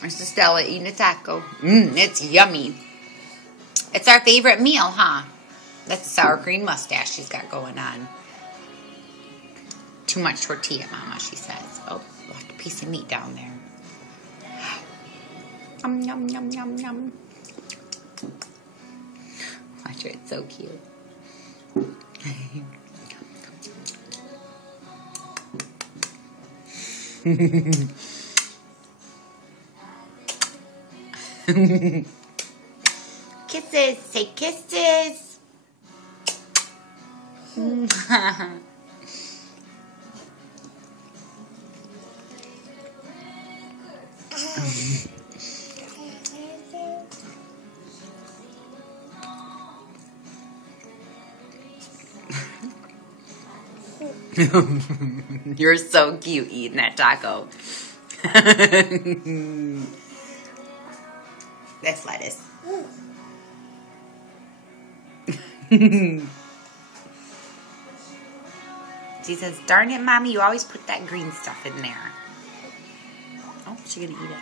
There's Estella eating a taco. It's yummy. It's our favorite meal, huh? That's the sour cream mustache she's got going on. Too much tortilla, Mama, she says. Oh, left a piece of meat down there. Yum, yum, yum, yum, yum. Watch her, it's so cute. Kisses, say kisses. You're so cute eating that taco. That's lettuce. She says, darn it, Mommy, you always put that green stuff in there. Oh, she's gonna eat it.